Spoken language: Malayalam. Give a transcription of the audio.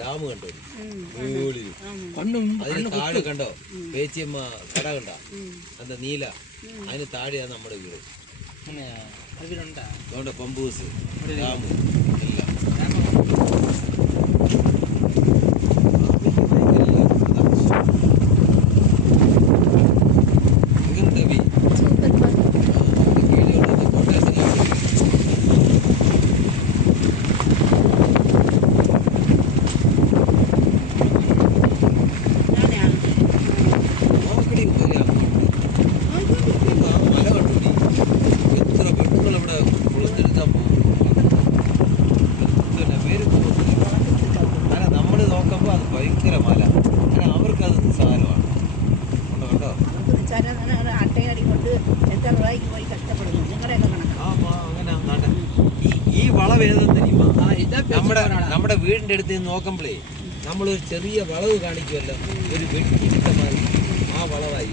ഡാം കണ്ടോ അതിന് താഴെ കണ്ടോ പേച്ചിയമ്മ കട കണ്ട എന്താ നീല അതിന് താഴെയാണ് നമ്മുടെ വീട്. അതുകൊണ്ട് പമ്പ് ഹൗസ് ഡാം എല്ലാം ഭയങ്കര മല അവർക്കത് സാധനമാണ് കേട്ടോ. അങ്ങനെ ഈ വളവേദം തരുമ്പോ നമ്മുടെ വീടിന്റെ അടുത്ത് നോക്കുമ്പോഴേ നമ്മളൊരു ചെറിയ വളവ് കാണിക്കുമല്ലോ, ഒരു വെട്ടിയിട്ട മാതിരി ആ വളവായി.